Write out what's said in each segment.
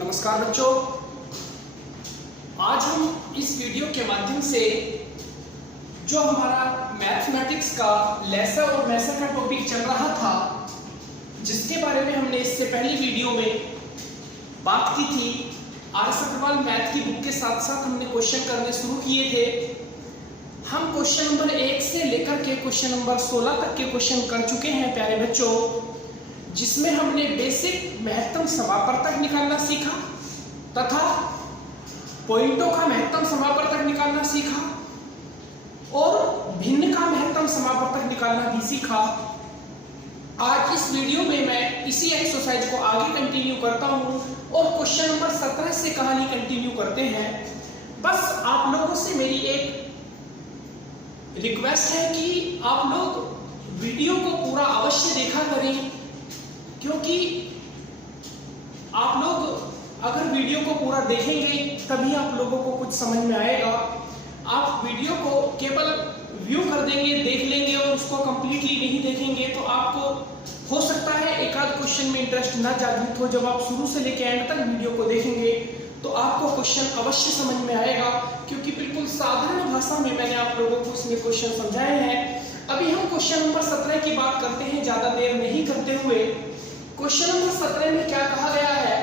नमस्कार बच्चों, आज हम इस वीडियो के माध्यम से जो हमारा मैथमेटिक्स का लेसन और मैथ्स का टॉपिक चल रहा था, जिसके बारे में हमने इससे पहली वीडियो में बात की थी, आर.एस. अग्रवाल मैथ की बुक के साथ साथ हमने क्वेश्चन करने शुरू किए थे। हम क्वेश्चन नंबर 1 से लेकर के क्वेश्चन नंबर 16 तक के क्वेश्चन कर चुके हैं प्यारे बच्चों, जिसमें हमने बेसिक महत्तम समापवर्तक निकालना सीखा तथा पॉइंटों का महत्तम समापवर्तक निकालना सीखा और भिन्न का महत्तम समापवर्तक निकालना भी सीखा। आज इस वीडियो में मैं इसी एक्सरसाइज को आगे कंटिन्यू करता हूं और क्वेश्चन नंबर 17 से कहानी कंटिन्यू करते हैं। बस आप लोगों से मेरी एक रिक्वेस्ट है कि आप लोग वीडियो को पूरा अवश्य देखा करें, क्योंकि आप लोग अगर वीडियो को पूरा देखेंगे तभी आप लोगों को कुछ समझ में आएगा। आप वीडियो को केवल व्यू कर देंगे, देख लेंगे और उसको कंप्लीटली नहीं देखेंगे तो आपको हो सकता है एक आध क्वेश्चन में इंटरेस्ट ना जागृत हो। जब आप शुरू से लेकर एंड तक वीडियो को देखेंगे तो आपको क्वेश्चन अवश्य समझ में आएगा, क्योंकि बिल्कुल साधारण भाषा में मैंने आप लोगों को इसमें क्वेश्चन समझाए हैं। अभी हम क्वेश्चन नंबर 17 की बात करते हैं, ज्यादा देर नहीं करते हुए। क्वेश्चन नंबर 17 में क्या कहा गया है?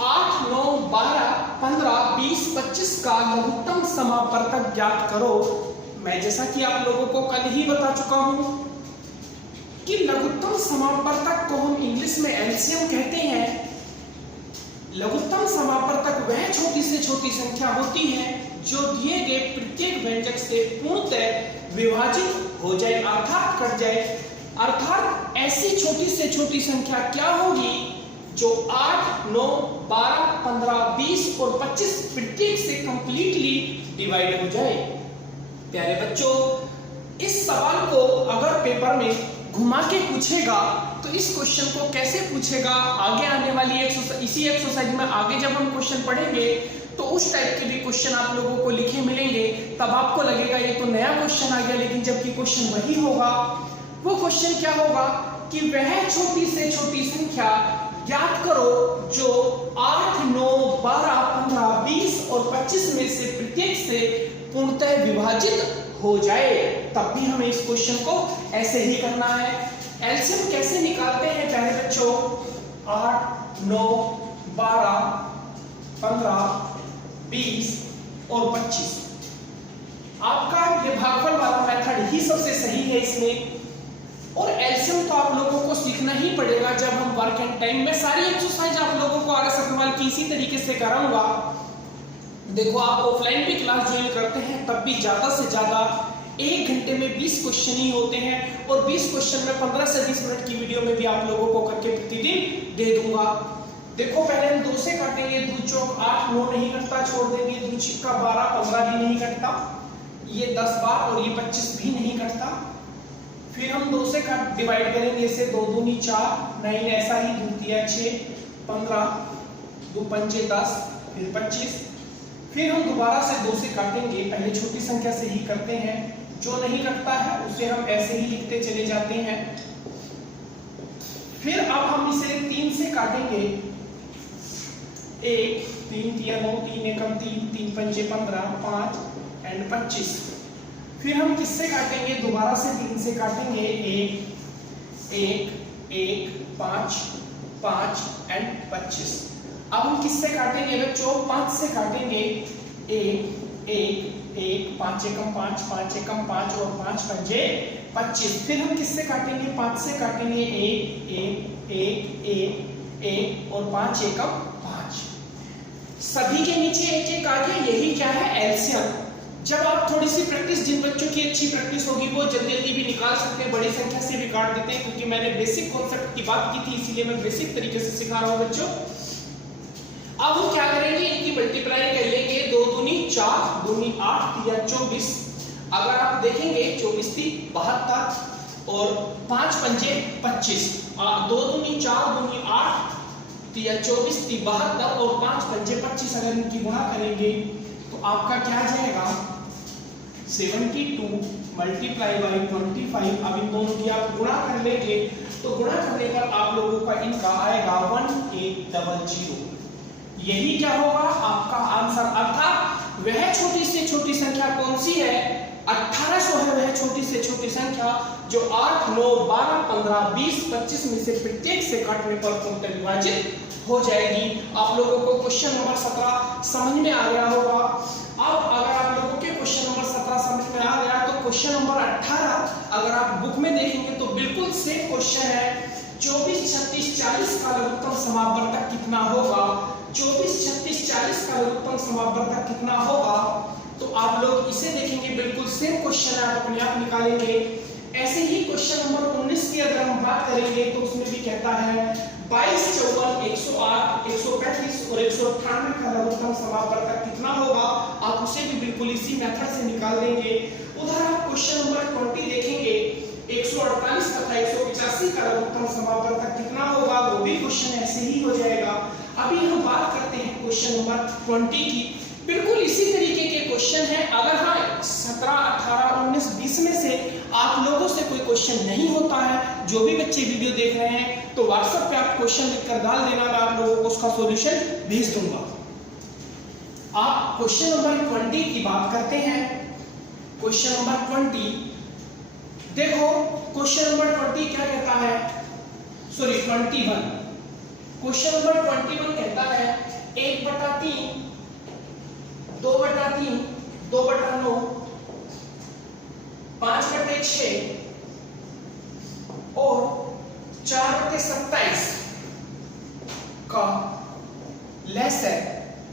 8, 9, 12, 15, 20, 25 का लघुत्तम समापवर्तक ज्ञात करो। मैं जैसा कि आप लोगों को कल ही बता चुका हूं कि लघुत्तम समापवर्तक को हम इंग्लिश में एलसीएम कहते हैं। लघुत्तम समापवर्तक वह छोटी से छोटी संख्या होती है जो दिए गए प्रत्येक व्यंजक से पूर्णतः विभाजित हो जाए अर्थात कट जाए। अर्थात ऐसी छोटी से छोटी संख्या क्या होगी जो 8, 9, 12, 15, 20 और 25 प्रत्येक से कंप्लीटली डिवाइड हो जाए। प्यारे बच्चों, इस सवाल को अगर पेपर में घुमा के पूछेगा तो इस क्वेश्चन को कैसे पूछेगा, आगे आने वाली इसी एक्सरसाइज में आगे जब हम क्वेश्चन पढ़ेंगे तो उस टाइप के भी क्वेश्चन आप लोगों को लिखे मिलेंगे। तब आपको लगेगा ये तो नया क्वेश्चन आ गया, लेकिन जबकि क्वेश्चन वही होगा। वो क्वेश्चन क्या होगा कि वह छोटी से छोटी संख्या ज्ञात करो जो 8, 9, 12, 15, 20 और 25 में से प्रत्येक से पूर्णतः विभाजित हो जाए। तब भी हमें इस क्वेश्चन को ऐसे ही करना है। एलसीएम कैसे निकालते हैं प्यारे बच्चों? 8, 9, 12, 15, 20 और 25। आपका ये भागफल वाला मेथड ही सबसे सही है इसमें। और एलसीएम तो आप लोगों को सीखना ही पड़ेगा जब हम वर्क एंड टाइम में सारी एक्सरसाइज आप लोगों को आर.एस. अग्रवाल की इसी तरीके से कराऊंगा। देखो, आप ऑफलाइन भी क्लास ज्वाइन करते हैं तब भी ज्यादा से ज्यादा 1 घंटे में 20 क्वेश्चन ही होते हैं और 20 क्वेश्चन में 15 से 20 मिनट की वीडियो में भी आप लोगों को करके प्रतिदिन दे दूंगा। देखो, पहले हम 2 से काटेंगे, 2 चौक 8, 9 नहीं कटता, छोड़ देंगे। 2 छिक्का 12, 15 भी नहीं कटता। ये 10 बार और ये 25 भी नहीं कटता। फिर हम 2 से डिवाइड करेंगे, इसे 2 दूनी 4, 9 ऐसा ही, 2 तिया 6, 15, 2 पंचे 10, फिर 25। फिर हम दोबारा से 2 से काटेंगे, पहले छोटी संख्या से ही करते हैं। जो नहीं कटता है उसे हम ऐसे ही लिखते चले जाते हैं। फिर अब हम इसे 3 से काटेंगे। 1, 3 तिया 9, 3 एकम 3, 3 पंचे 15, 5 एंड 25। फिर हम किससे काटेंगे? दोबारा से 3 से काटेंगे। 1, 1, 1, 5, 5 एंड 25। अब हम किससे काटेंगे बच्चों? 5 से काटेंगे। 1, 1, 1, 5 एकम 5, 5 एकम 5 और 5 पंजे 25। फिर हम किससे काटेंगे? 5 से काटेंगे। 1, 1, 1, 1, 1 और 5 एकम 5। सभी के नीचे 1 1 आ गया। यही क्या है? एलसीएम। जब आप थोड़ी सी प्रैक्टिस, जिन बच्चों की अच्छी प्रैक्टिस होगी वो जल्दी जल्दी भी निकाल सकते हैं, बड़ी संख्या से भी काट देते हैं, क्योंकि मैंने बेसिक कॉन्सेप्ट की बात की थी, इसीलिए मैं बेसिक तरीके से सिखा रहा हूं बच्चों। अब हम क्या करेंगे? इनकी मल्टीप्लाई कर लेंगे। 2 दूनी 4, 2 दूनी 8, तिया 24। अगर आप देखेंगे 24 थी 72 और 5 पंजे 25। 2 दूनी 4, 2 दूनी 8, तिया 24 थी 72 और 5 पंजे 25। अगर इनकी गुणा करेंगे तो आपका क्या जाएगा? 72 मल्टीप्लाई बाई 25। अब इन दोनों की आप गुणा कर लेंगे तो गुणा करने पर आप लोगों का इनका आएगा 1800। यही क्या होगा आपका आंसर। अर्थात वह छोटी से छोटी संख्या कौन सी है, 1800 है वह छोटी से छोटी संख्या जो 8, 9, 12, 15, 20, 25 में से प्रत्येक से काटने पर पूर्णतः विभाजित हो जाएगी। आप लोगों को क्वेश्चन नंबर 17 समझ में आ गया होगा। अब अगर आप लोगों के क्वेश्चन नंबर 17 समझ में आ गया तो क्वेश्चन नंबर 18 अगर आप बुक में देखेंगे तो बिल्कुल सेम क्वेश्चन है। 24, 36, 40 का लघुत्तम समापवर्तक कितना होगा। 24, 36, 40 का लघुत्तम समापवर्तक कितना होगा। तो आप लोग इसे देखेंगे बिल्कुल सेम क्वेश्चन है, आप अपने आप निकालेंगे। ऐसे ही क्वेश्चन नंबर 19 की अगर हम बात करेंगे तो उसमें भी कहता है 22, 54, 108, 135 और 198 का लघुत्तम समापवर्तक कितना होगा। आप उसे भी बिल्कुल इसी मेथड से निकाल देंगे। उधर आप क्वेश्चन नंबर 20 देखेंगे 148 तथा 185 का लघुत्तम समापवर्तक कितना होगा, वो भी क्वेश्चन ऐसे ही हो जाएगा। अभी हम बात करते हैं क्वेश्चन नंबर 20 की। बिल्कुल इसी तरीके के क्वेश्चन है। अगर हाँ 17, 18, 19, 20 में से आप लोगों से कोई क्वेश्चन नहीं होता है, जो भी बच्चे वीडियो देख रहे हैं तो व्हाट्सएप पे आप क्वेश्चन लिखकर डाल देना, मैं आप लोगों को उसका सॉल्यूशन भेज दूंगा। आप क्वेश्चन नंबर 20 की बात करते हैं। क्वेश्चन नंबर 20 देखो, क्वेश्चन नंबर 20 क्या कहता है, सॉरी 21। क्वेश्चन नंबर 21 कहता है 1/3, 2/3, 2/9, 5/6 और 4/27 का लेसर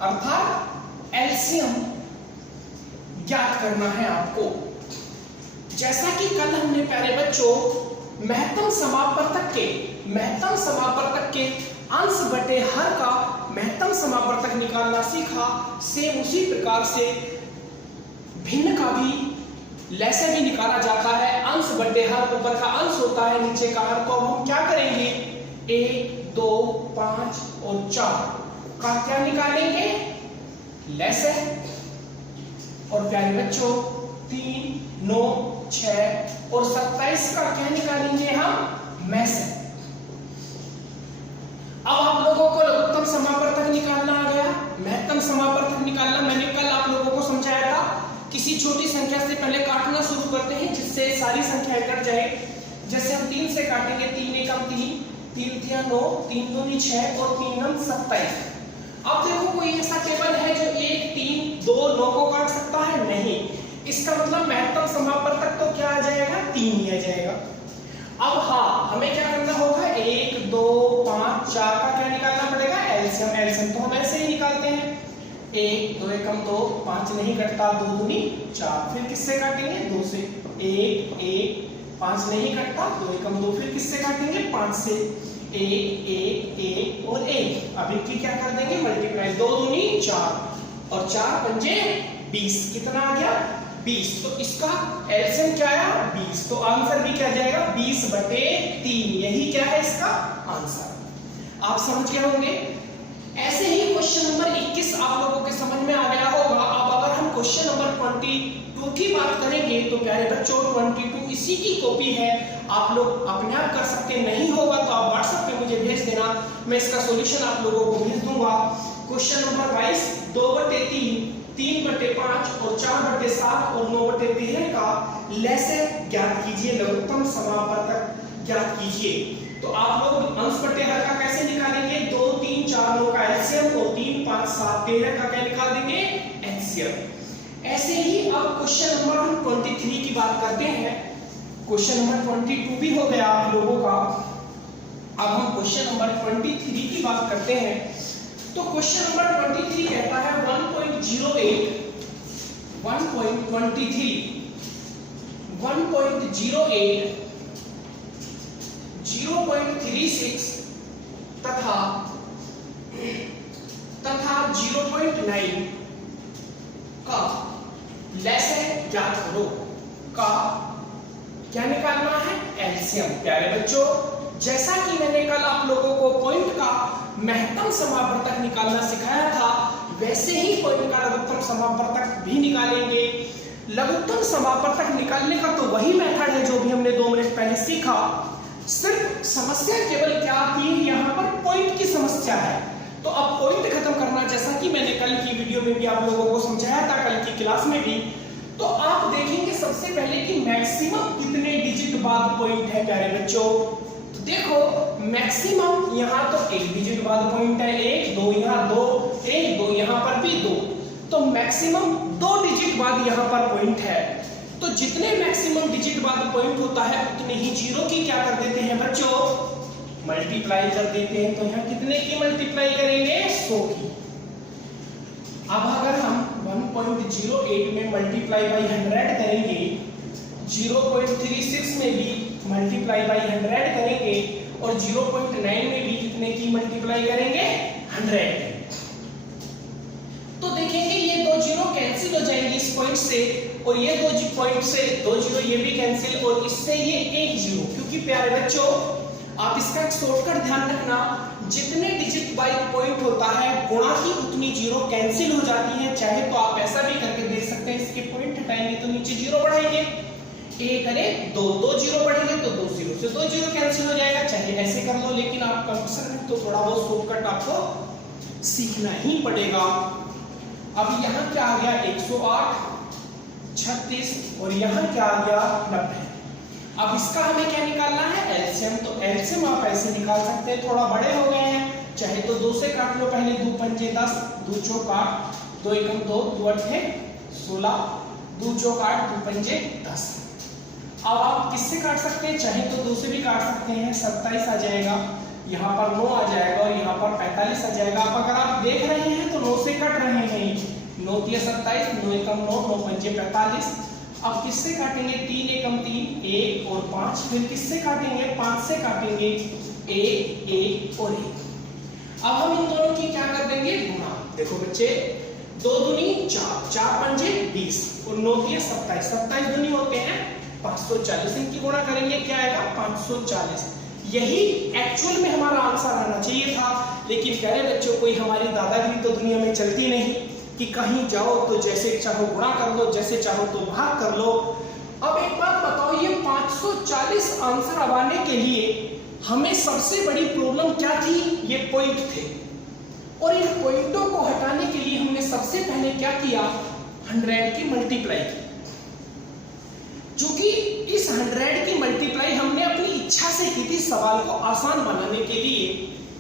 अर्थात एलसीएम ज्ञात करना है आपको। जैसा कि कल हमने प्यारे बच्चों महत्तम समापवर्तक के अंश बटे हर का महत्तम समापवर्तक निकालना सीखा, सेम उसी प्रकार से भिन्न का भी लेसर भी निकाला जाता है। अंश बटे हर, ऊपर का अंश होता है नीचे का हर। तो हम क्या करेंगे 1, 2, 5 और 4 का क्या निकालेंगे लेसर। और प्यारे बच्चों 3, 9, 6 और 27 का क्या निकालेंगे हम मैसेज। अब आप लोगों को लघुत्तम समापवर्तक निकालना आ गया, महत्तम समापवर्तक निकालना। मैंने कल आप लोगों को समझाया था किसी छोटी संख्या से पहले काटना शुरू करते हैं जिससे सारी संख्याएं कट जाए। जैसे हम 3 से काटेंगे, 3 एकम 3, 3 तिया 9, 3 दूनी 6 और 3 नम 27। अब देखो कोई ऐसा टेबल है जो 1, 3, 2, 9 को काट सकता है? नहीं। इसका मतलब महत्तम समापवर्तक तो क्या आ जाएगा 3 ही आ जाएगा। अब हाँ हमें क्या करना होगा 1, 2, 5, 4 का क्या निकालना पड़ेगा एलसीएम। एलसीएम तो हम ऐसे ही निकालते हैं 1, 2 एकम 2, 5 नहीं कटता, 2 दूनी 4। फिर किससे काटेंगे 2 से। 1, 1, 5 नहीं कटता, 2 एकम 2। फिर किससे काटेंगे 5 से। 1, 1, 1 और 1। अब इनकी क्या कर देंगे मल्टीप्लाई, 2 दूनी 4 और 4 पंजे 20। कितना आ गया 20। तो इसका एलसीएम क्या आया 20। तो आंसर भी क्या जाएगा 20/3। यही क्या है इसका आंसर। आप समझ गए होंगे। ऐसे ही क्वेश्चन नंबर 21 आप लोगों के समझ में आ गया होगा। अब अगर हम क्वेश्चन नंबर 22 की बात करेंगे तो प्यारे बच्चों 22 इसी की कॉपी है, आप लोग अपने आप कर सकते। नहीं होगा तो आप व्हाट्सएप पे मुझे भेज देना, मैं इसका सॉल्यूशन आप लोगों को भेज दूंगा। क्वेश्चन नंबर 22 2/3, 3/5 और 4/7 और 9/13 का लेसर ज्ञात कीजिए, लघुत्तम समापवर्तक ज्ञात कीजिए। तो आप लोग अंश बटे हर का कैसे निकालेंगे 2, 3, 4, 9 का एलसीएम और 3, 5, 7, 13 का क्या निकाल देंगे एचसीएफ। ऐसे ही अब क्वेश्चन नंबर हम 23 की बात करते हैं। क्वेश्चन नंबर 22 भी हो गया आप लोगों का। अब हम क्वेश्चन नंबर 23 की बात करते हैं। तो क्वेश्चन नंबर 23 कहता है 1.08, 1.23, 1.08, 0.36 तथा 0.9 का लेसर ज्ञात करो का क्या निकालना है एलसीएम। प्यारे बच्चों जैसा कि मैंने कल आप लोगों को पॉइंट का महत्तम समापवर्तक निकालना सिखाया था, वैसे ही पॉइंट का लघुत्तम समापवर्तक भी निकालेंगे। लघुत्तम समापवर्तक निकालने का तो वही मेथड है जो भी हमने 2 मिनट पहले सीखा। सिर्फ समस्या केवल क्या आती है, यहाँ पर पॉइंट की समस्या है। तो अब पॉइंट खत्म करना, जैसा कि मैंने कल की वीडियो में भी आप लोगों को समझाया था, कल की क्लास में भी, तो आप देखेंगे सबसे पहले कि मैक्सिमम कितने डिजिट बाद पॉइंट है प्यारे बच्चों। तो देखो मैक्सिमम यहाँ तो 1 डिजिट बाद पॉइंट है, 1 2 यहाँ 2 1 2 यहाँ पर भी 2, तो मैक्सिमम 2 डिजिट बाद यहाँ पर पॉइंट है। तो जितने मैक्सिमम डिजिट बाद पॉइंट होता है उतने ही जीरो की क्या कर देते हैं बच्चों, मल्टीप्लाई कर देते हैं। तो यहाँ कितने की मल्टीप्लाई करेंगे, 100 की। अब अगर हम 1.08 में मल्टीप्लाई बाई 100 करेंगे, 0.36 में भी मल्टीप्लाई बाई 100 करेंगे, और 0.9 में भी कितने की मल्टीप्लाई करेंगे, 100। तो देखेंगे ये 2 जीरो कैंसिल हो जाएंगे इस पॉइंट से, और ये 2 पॉइंट से 2 जीरो ये भी कैंसिल, और इससे ये 1 जीरो। क्योंकि प्यारे बच्चों आप इसका एक शॉर्टकट ध्यान रखना, जितने डिजिट बाई पॉइंट होता है गुणा की उतनी जीरो कैंसिल हो जाती है। चाहे तो आप ऐसा भी करके देख सकते हैं, इसके पॉइंट हटाएंगे तो नीचे जीरो बढ़ाएंगे, 1 करें 2 2 जीरो बढ़ेंगे तो 2 जीरो से 2 जीरो कैंसिल हो जाएगा। चाहे ऐसे कर लो, लेकिन आप कंफ्यूजन है तो थोड़ा बहुत शॉर्टकट आपको सीखना ही पड़ेगा। अब यहाँ क्या आ गया, 108 36, और यहाँ क्या आ गया, 90। अब इसका हमें क्या निकालना है, एलसीएम। तो एलसीएम आप ऐसे निकाल सकते हैं, थोड़ा बड़े हो गए हैं, चाहे तो 2 से काट लो पहले, 2 पंजे 10, 2 चौक 8, 2 एकम 2, 2 अट्ठे 16, 2 चौक 8, 2 पंजे 10। अब आप किससे काट सकते हैं, चाहे तो 2 से भी काट सकते हैं, 27 आ जाएगा, यहाँ पर 9 आ जाएगा, और यहाँ पर 45 आ जाएगा। अब अगर आप देख रहे हैं तो 9 से कट रहे हैं, 9 3 27, 9 एकम 9, 9 पंजे 45। अब किससे काटेंगे, 3 एकम 3, 1 और 5, फिर किससे काटेंगे, 5 से काटेंगे, 1 1 और 1। अब हम इन दोनों की क्या कर देंगे, गुणा। देखो बच्चे 2 दूनी 4, 4 पंजे 20, और 9 3 27, 27 दूनी होते हैं 540, इनकी गुणा करेंगे क्या आएगा, 540। यही एक्चुअल में हमारा आंसर आना चाहिए था, लेकिन प्यारे बच्चों कोई हमारी दादागिरी तो दुनिया में चलती नहीं कि कहीं जाओ तो जैसे चाहो गुणा कर लो, जैसे चाहो तो भाग कर लो। अब एक बात बताओ, ये 540 आंसर आने के लिए हमें सबसे बड़ी प्रॉब्लम क्या थी, ये पॉइंट थे, और इन पॉइंटों को हटाने के लिए हमने सबसे पहले क्या किया, 100 की मल्टीप्लाई की। चूंकि इस 100 की मल्टीप्लाई हमने अपनी इच्छा से की थी सवाल को आसान बनाने के लिए।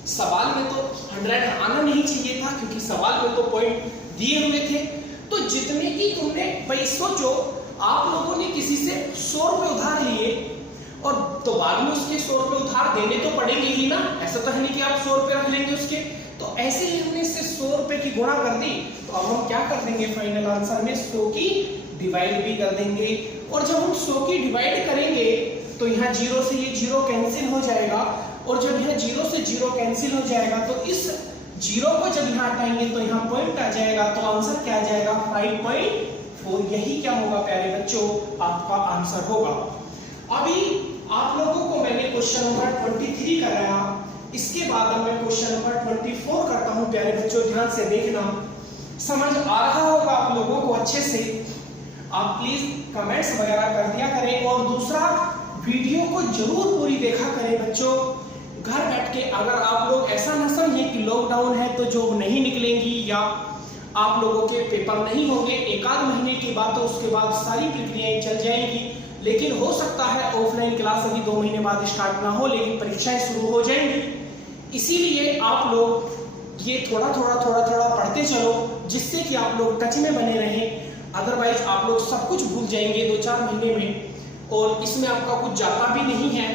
सवाल में तो 100 आना नहीं चाहिए था, क्योंकि सवाल में तो पॉइंट दिए हुए थे। तो जितने की तुमने, भाई सोचो आप लोगों ने किसी से 100 रुपए उधार लिए, और तो बाद में उसके 100 रुपए उधार देने तो पड़ेंगे ही ना, ऐसा तो है नहीं कि आप 100 रुपए रख लेंगे उसके। तो ऐसे ही हमने इससे 100 रुपए की गुणा कर दी, तो अब हम क्या कर देंगे, फाइनल आंसर में 100 की डिवाइड भी कर देंगे। और जब हम 100 की डिवाइड करेंगे तो यहाँ 0 से ये 0 कैंसिल हो जाएगा, और जब यहाँ 0 से 0 कैंसिल हो जाएगा तो इस 0 को जब यहाँ हटाएंगे तो यहाँ पॉइंट आ जाएगा, तो आंसर क्या आ जाएगा, 5.4। यही क्या होगा प्यारे बच्चों, आपका आंसर होगा। अभी आप लोगों को मैंने क्वेश्चन नंबर 23 कराया, इसके बाद अब मैं क्वेश्चन नंबर 24 करता हूँ। प्यारे बच्चों ध्यान से देखना, समझ आ रहा होगा आप लोगों को अच्छे से। आप प्लीज कमेंट्स वगैरह कर दिया करें, और दूसरा वीडियो को जरूर पूरी देखा करें बच्चों। घर बैठ के अगर आप लोग ऐसा न समझें कि लॉकडाउन है तो जॉब नहीं निकलेंगी, या आप लोगों के पेपर नहीं होंगे, एक आध महीने की बात है, उसके बाद सारी प्रक्रियाएं चल जाएंगी। लेकिन हो सकता है ऑफलाइन क्लास अभी 2 महीने बाद स्टार्ट ना हो, लेकिन परीक्षाएं शुरू हो जाएंगी। इसीलिए आप लोग ये थोड़ा थोड़ा पढ़ते चलो, जिससे कि आप लोग टच में बने रहें। अदरवाइज आप लोग सब कुछ भूल जाएंगे 2-4 महीने में, और इसमें आपका कुछ जाता भी नहीं है।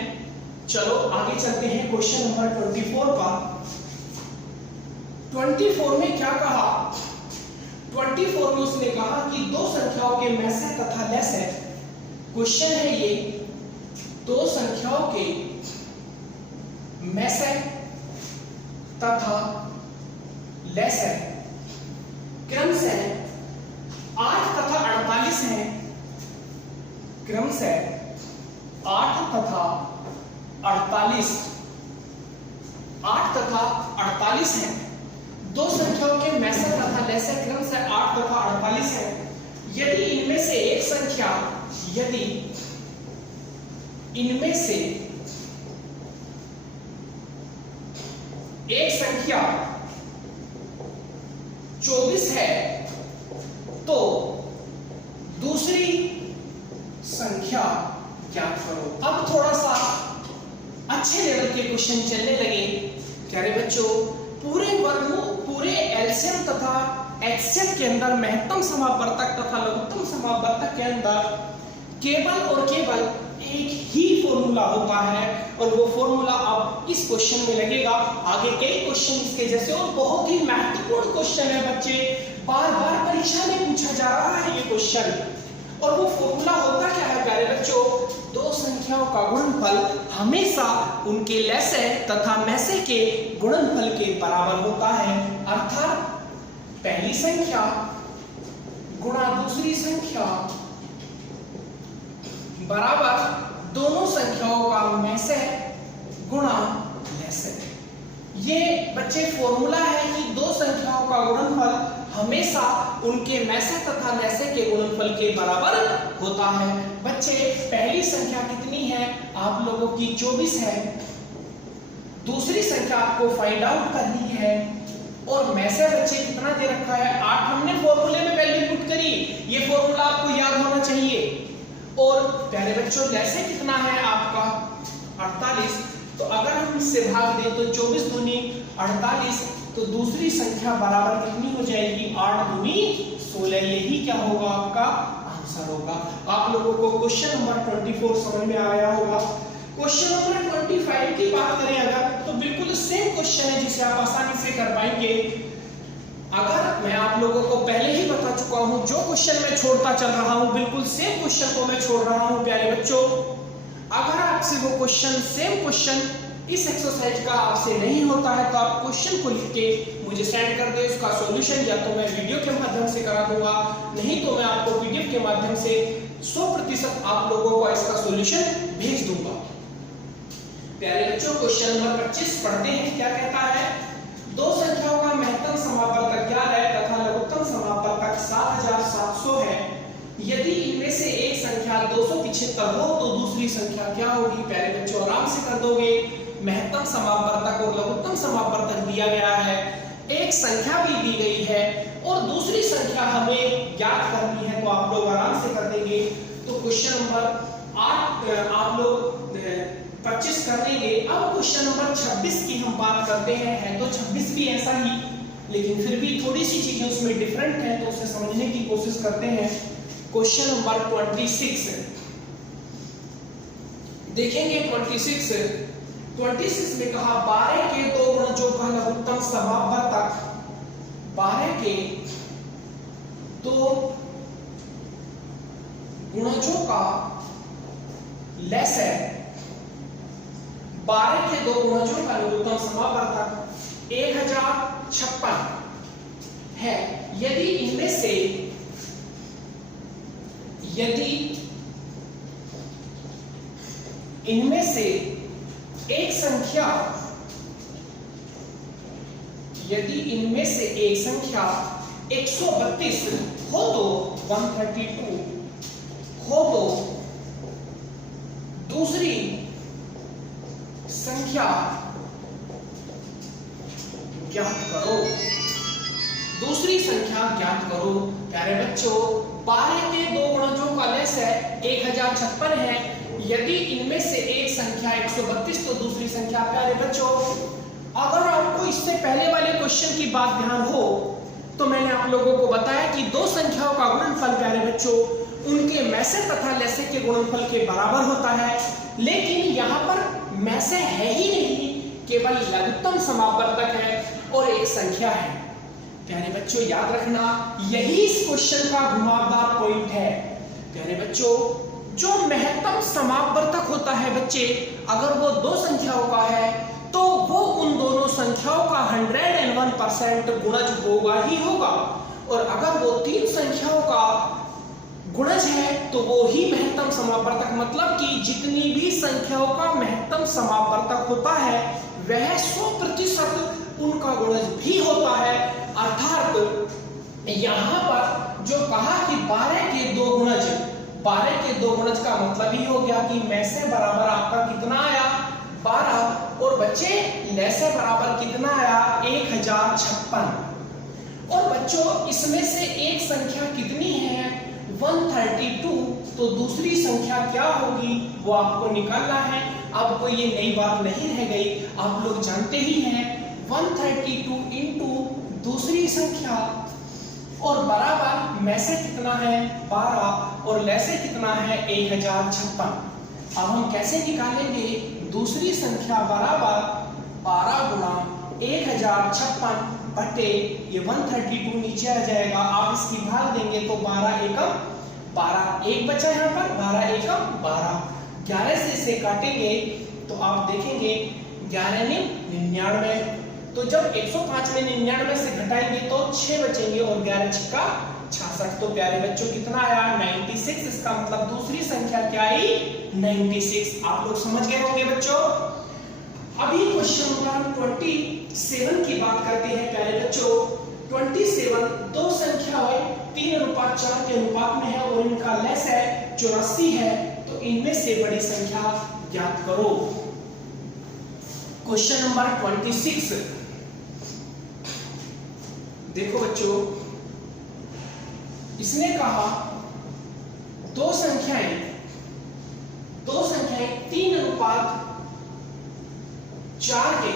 चलो आगे चलते हैं क्वेश्चन नंबर 24 पर। 24 में क्या कहा, 24 में उसने कहा कि 2 संख्याओं के मैसे तथा लेस है। क्वेश्चन है ये, 2 संख्याओं के मैसे तथा लेस है, क्रम से 8 तथा 48 है, क्रम से 8 तथा 48, 8 तथा 48 है। 2 संख्याओं के मैसे तथा लेसे क्रम से 8 तथा 48 है। यदि इनमें से एक संख्या, यदि इनमें से एक संख्या 24 है तो दूसरी संख्या ज्ञात करो। अब थोड़ा सा अच्छे लेवल के क्वेश्चन चलने लगे। कह रहे बच्चों, पूरे वर्गमूल, पूरे एलसीएम तथा एचसीएफ के अंदर महत्तम समापवर्तक तथा लघुत्तम समापवर्तक के अंदर केवल और केवल एक ही फॉर्मूला होता है, और वो फॉर्मूला अब इस क्वेश्चन में लगेगा। आगे कई क्वेश्चन इसके जैसे और बहुत ही महत्वपूर्ण क्वेश्चन है बच्चे, बार बार परीक्षा में पूछा जा रहा है ये क्वेश्चन। और वो फॉर्मूला होता क्या है प्यारे बच्चों, दो संख्याओं का गुणनफल हमेशा उनके लसाअ तथा मैसे के गुणनफल के बराबर होता है। अर्थात पहली संख्या गुणा दूसरी संख्या बराबर दोनों संख्याओं का मैसे गुणा लसाअ। ये बच्चे फॉर्मूला है कि दो संख्याओं का गुणनफल हमेशा उनके मैसे तथा लसाअ के गुणनफल के बराबर होता है। बच्चे पहली संख्या कितनी है आप लोगों की 24 है, दूसरी संख्या आपको फाइंड आउट करनी है, और मैसे बच्चे कितना दे रखा है 8। हमने फॉर्मूले में वैल्यू पुट करी, ये फॉर्मूला आपको याद होना चाहिए। और प्यारे बच्चों लसाअ कितना है आपका 48, तो अगर हम इससे भाग दें तो 24 दूनी 48, तो दूसरी संख्या बराबर कितनी हो जाएगी 8 दूनी 16। यही क्या होगा आपका आंसर होगा। आप लोगों को क्वेश्चन नंबर 24 समझ में आया होगा। क्वेश्चन नंबर 25 की बात करें अगर, तो बिल्कुल सेम क्वेश्चन है जिसे आप आसानी से कर पाएंगे। अगर मैं आप लोगों को पहले ही बता चुका हूं, जो क्वेश्चन मैं छोड़ता चल रहा हूं बिल्कुल सेम क्वेश्चन को मैं छोड़ रहा हूं प्यारे बच्चों। अगर आपसे वो क्वेश्चन सेम क्वेश्चन इस एक्सरसाइज का आपसे नहीं होता है तो आप क्वेश्चन को लिख के मुझे सेंड कर दे। उसका सॉल्यूशन या तो मैं वीडियो के माध्यम से करा दूंगा, नहीं तो मैं आपको पीडीएफ के माध्यम से 100% आप लोगों को इसका सॉल्यूशन भेज दूंगा। प्यारे बच्चों क्वेश्चन नंबर 25 पढ़ते हैं। क्या कहता है, दो संख्याओं का महत्तम समापवर्तक 11 है तथा लघुत्तम समापवर्तक 7700 है। यदि इनमें से एक संख्या 275 हो तो दूसरी संख्या क्या होगी। प्यारे बच्चों आराम से कर दोगे। महत्तम समापवर्तक और लघुत्तम समापवर्तक दिया गया है, एक संख्या भी दी गई है और दूसरी संख्या हमें ज्ञात करनी है, तो आप लोग आराम से कर देंगे। तो क्वेश्चन नंबर 8 आप लोग 25 कर देंगे। अब क्वेश्चन नंबर 26 की हम बात करते हैं। है तो 26 भी ऐसा ही, लेकिन फिर भी थोड़ी सी चीजें उसमें डिफरेंट है, तो उसे समझने की कोशिश करते हैं। क्वेश्चन नंबर 26 देखेंगे। 26 में कहा 12 के दो गुणजों का लघुत्तम समापवर्तक, 12 के दो गुणजों का लसाअ, 12 के दो गुणजों का लघुत्तम समापवर्तक 1056 है। यदि इनमें से एक संख्या 132 हो तो 132 हो तो दूसरी संख्या ज्ञात करो। दूसरी संख्या ज्ञात करो। प्यारे बच्चों 12 के दो गुणजों का लसाअ 1056 है। यदि इनमें से एक संख्या 132 तो दूसरी संख्या। प्यारे बच्चों अगर आपको इससे पहले वाले क्वेश्चन की बात ध्यान हो तो मैंने आप लोगों को बताया कि दो संख्याओं का गुणनफल प्यारे बच्चों उनके मैसे तथा लसाअ के गुणनफल के बराबर होता है, लेकिन यहाँ पर मैसे है ही नहीं, केवल लघुत्तम समापवर्तक है और एक संख्या है। प्यारे बच्चों याद रखना, यही इस क्वेश्चन का घुमावदार पॉइंट है। प्यारे बच्चों जो महत्तम समापवर्तक होता है बच्चे, अगर वो दो संख्याओं का है तो वो उन दोनों संख्याओं का 101% गुणज होगा ही होगा, और अगर वो तीन संख्याओं का गुणज है तो वो ही महत्तम समापवर्तक, मतलब कि जितनी भी संख्याओं का महत्तम समापवर्तक होता है वह 100% उनका गुणज भी होता है। अर्थात यहाँ पर जो कहा कि 12 के दो गुणज, 12 के दो गुणज का मतलब ही हो गया कि मैसे बराबर आपका कितना आया 12, और बच्चे लसाअ बराबर कितना आया 1056। और बच्चों इसमें से एक संख्या कितनी है 132, तो दूसरी संख्या क्या होगी वो आपको निकालना है। अब कोई ये नई बात नहीं रह गई, आप लोग जानते ही हैं 132 इंटू दूसरी संख्या और बराबर में से कितना है 12 और ले से कितना है 1056। अब हम कैसे निकालेंगे दूसरी संख्या बराबर 12 गुना 1056 बटे ये 132 नीचे आ जाएगा। आप इसकी भाग देंगे तो 12 एकम 12, एक बचा यहाँ पर 12 एकम 12, 11 से इसे काटेंगे तो आप देखेंगे 11 ने 99, तो जब 105 में 99 से घटाएंगे तो 6 बचेंगे और 11 छक्का 66। तो प्यारे बच्चों कितना आया 96। इसका मतलब दूसरी संख्या क्या आई 96। आप लोग समझ गए होंगे बच्चों। अभी क्वेश्चन नंबर 27 की बात करते हैं प्यारे बच्चों। 27 दो संख्या है 3:4 के अनुपात में है और इनका लेस है 84 है, तो इनमें से बड़ी संख्या ज्ञात करो। क्वेश्चन नंबर 26 देखो बच्चों, इसने कहा दो संख्याएं 3:4 के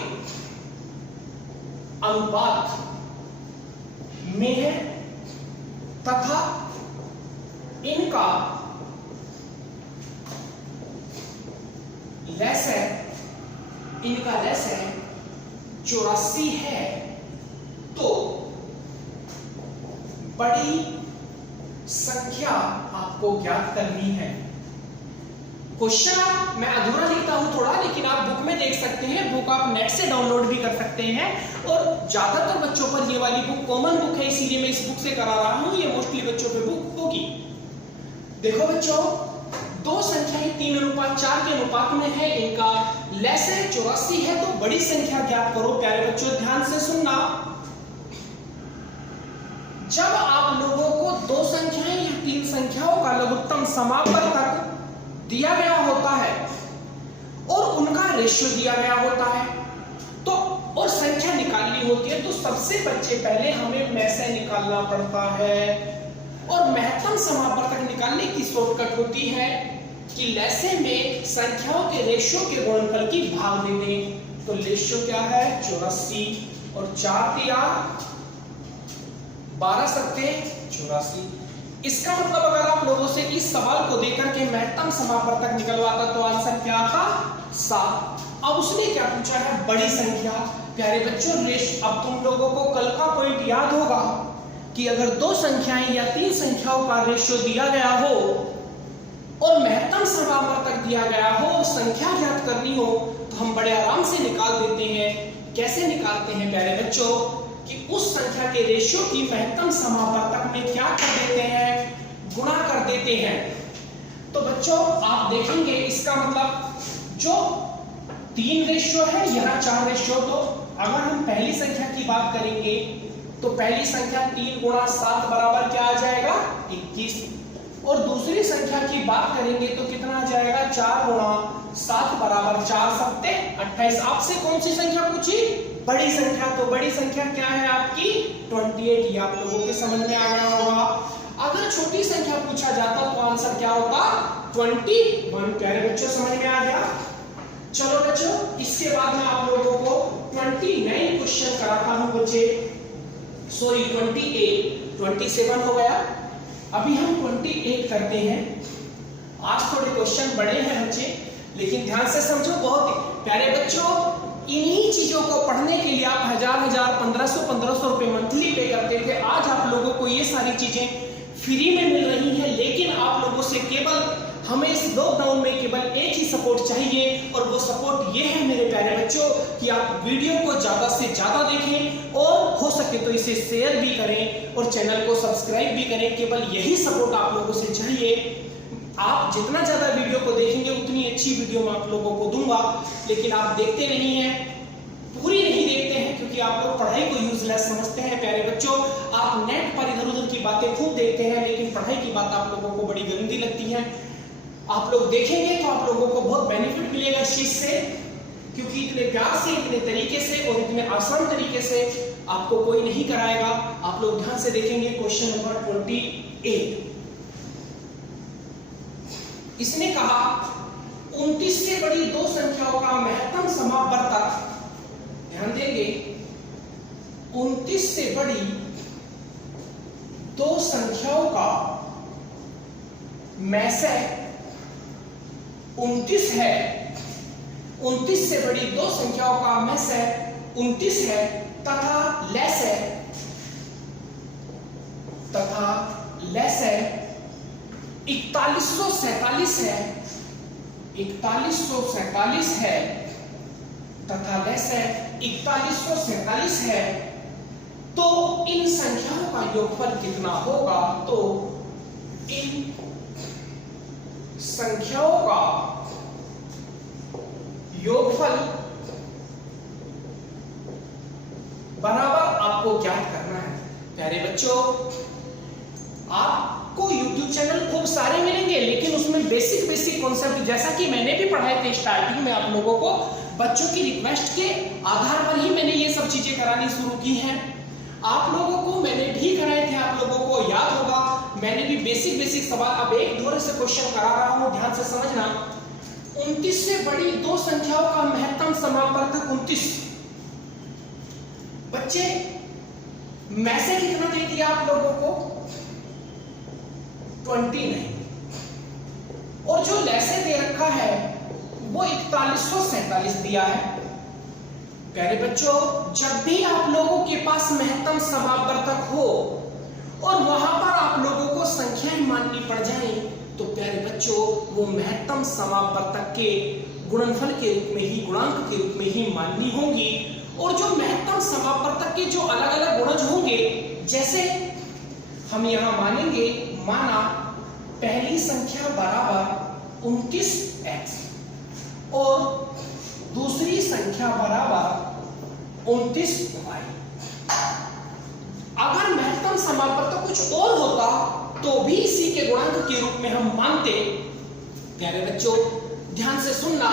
अनुपात में है तथा इनका लेस है 84 है, तो बड़ी संख्या आपको ज्ञात करनी है। क्वेश्चन मैं अधूरा लिखता हूं थोड़ा, लेकिन आप बुक में देख सकते हैं, बुक आप नेट से डाउनलोड भी कर सकते हैं और ज्यादातर बच्चों पर ये वाली बुक कॉमन बुक है, इसीलिए मैं इस बुक से करा रहा हूं, ये मोस्टली बच्चों पे बुक होगी। देखो बच्चों, दो संख्याएं 3:4 के अनुपात में है, इनका लेस है 84 है, तो बड़ी संख्या ज्ञात करो। प्यारे बच्चों ध्यान से सुनना, जब आप लोगों को दो संख्याएं या तीन संख्याओं का लघुत्तम समापवर्तक दिया गया होता है और उनका रेशियो दिया गया होता है, तो और संख्या निकालनी होती है, तो सबसे बच्चे पहले हमें में से निकालना पड़ता है। और महत्तम समापवर्तक निकालने की शॉर्टकट होती है कि लेसे में संख्याओं के रेशियो के गुणनफल की भाग दे दें। तो रेशियो क्या है 84 और 4 दिया 12 सत्ते 84। इसका मतलब अगर आप लोगों से इस सवाल को देकर के महत्तम समापवर्तक निकलवाता तो आंसर क्या था 7। अब उसने क्या पूछा है बड़ी संख्या। प्यारे बच्चों अब तुम लोगों को कल का पॉइंट याद होगा कि अगर दो संख्याएं या तीन संख्याओं का रेशियो दिया गया हो और महत्तम समापवर्तक दिया गया हो और संख्या ज्ञात करनी हो तो हम बड़े आराम से निकाल देते हैं। कैसे निकालते हैं प्यारे बच्चों कि उस संख्या के रेशियो की महत्तम समापवर्तक में क्या कर देते हैं गुणा कर देते हैं। तो बच्चों आप देखेंगे इसका मतलब जो 3 रेशियो है यहाँ 4 रेशियो, तो अगर हम पहली संख्या की बात करेंगे तो पहली संख्या 3 गुणा 7 बराबर क्या आ जाएगा 21, और दूसरी संख्या की बात करेंगे तो कितना आ जाएगा 4 गुणा 7 बराबर 4 सत्ते 28। आपसे कौन सी संख्या पूछी बड़ी संख्या, तो बड़ी संख्या क्या है आपकी 28। ये आप लोगों के समझ में आ गया होगा। अगर छोटी संख्या पूछा जाता तो आंसर क्या होता 21। प्यारे बच्चों समझ में आ गया। चलो बच्चों इसके बाद में आप लोगों को 29 क्वेश्चन कराता हूं बच्चे, सॉरी 27 हो गया, अभी हम 28 करते हैं। आज थोड़े क्वेश्चन बड़े हैं बच्चे, लेकिन ध्यान से समझो। बहुत प्यारे बच्चों इन्हीं चीजों को पढ़ने के लिए आप 1000 1500 रुपए मंथली पे करते थे। आज आप लोगों को ये सारी चीजें फ्री में मिल रही हैं, लेकिन आप लोगों से केवल हमें इस लॉकडाउन में केवल एक ही सपोर्ट चाहिए, और वो सपोर्ट ये है मेरे प्यारे बच्चों कि आप वीडियो को ज्यादा से ज्यादा देखें और हो सके तो इसे शेयर भी करें और चैनल को सब्सक्राइब भी करें। केवल यही सपोर्ट आप लोगों से चाहिए। आप जितना ज्यादा वीडियो को देखेंगे उतनी अच्छी वीडियो मैं आप लोगों को दूंगा, लेकिन आप देखते नहीं हैं, पूरी नहीं देखते हैं, क्योंकि आप लोग पढ़ाई को यूजलेस समझते हैं। प्यारे बच्चों आप नेट पर इधर उधर की बातें खूब देखते हैं, लेकिन पढ़ाई की बात आप लोगों को बड़ी गंदी लगती है। आप लोग देखेंगे तो आप लोगों को बहुत बेनिफिट मिलेगा इस चीज से। क्योंकि इतने प्यार से, इतने तरीके से और इतने आसान तरीके से आपको कोई नहीं कराएगा। आप लोग ध्यान से देखेंगे क्वेश्चन नंबर 28। इसने कहा 29 से बड़ी दो संख्याओं का महत्तम समापवर्तक, ध्यान देंगे, 29 से बड़ी दो संख्याओं का में से 29 है, 29 से बड़ी दो संख्याओं का में से 29 है तथा लेस है, तथा लेस है 4147 है, 4147 है तथा लेस है 4147 है, तो इन संख्याओं का योगफल कितना होगा? तो इन संख्याओं का योगफल बराबर आपको ज्ञात करना है। प्यारे बच्चों, आपको YouTube चैनल खूब सारे मिलेंगे, लेकिन उसमें बेसिक कॉन्सेप्ट, जैसा कि मैंने भी पढ़ाए थे स्टार्टिंग में आप लोगों को, बच्चों की रिक्वेस्ट के आधार पर ही मैंने ये सब चीजें करानी शुरू की हैं। आप लोगों को मैंने भी कराए थे, आप लोगों को याद होगा, मैंने भी बेसिक सवाल, अब एक थोड़े से क्वेश्चन करा रहा हूं, ध्यान से समझना। 29 से बड़ी दो संख्याओं का महत्तम समापवर्तक 29। बच्चे में से कितना दे दिया आप लोगों को? 29। और जो लेसे दे रखा है वो 4147 दिया है। प्यारे बच्चों, जब भी आप लोगों के पास महत्तम समापवर्तक हो और वहां पर आप लोगों को संख्याएं माननी पड़ जाए, तो प्यारे बच्चों वो महत्तम समापवर्तक के गुणनफल के रूप में ही, गुणांक के रूप में ही माननी होंगी। और जो महत्तम समापवर्तक के जो अलग अलग गुणज होंगे, जैसे हम यहां मानेंगे, माना पहली संख्या बराबर 29x और दूसरी संख्या बराबर 29y। अगर महत्तम समापवर्तक कुछ और होता तो भी इसी के गुणांक के रूप में हम मानते। प्यारे बच्चों, ध्यान से सुनना,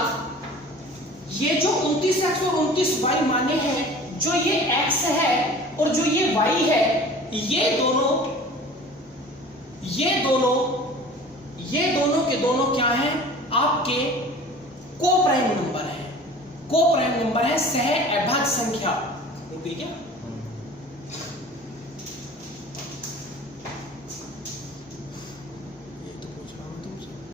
ये जो 29x और 29y माने हैं, जो ये x है और जो ये y है, ये दोनों के दोनों क्या हैं? आपके को प्राइम नंबर है, को प्राइम नंबर है, सह अभाज्य संख्या। ठीक है,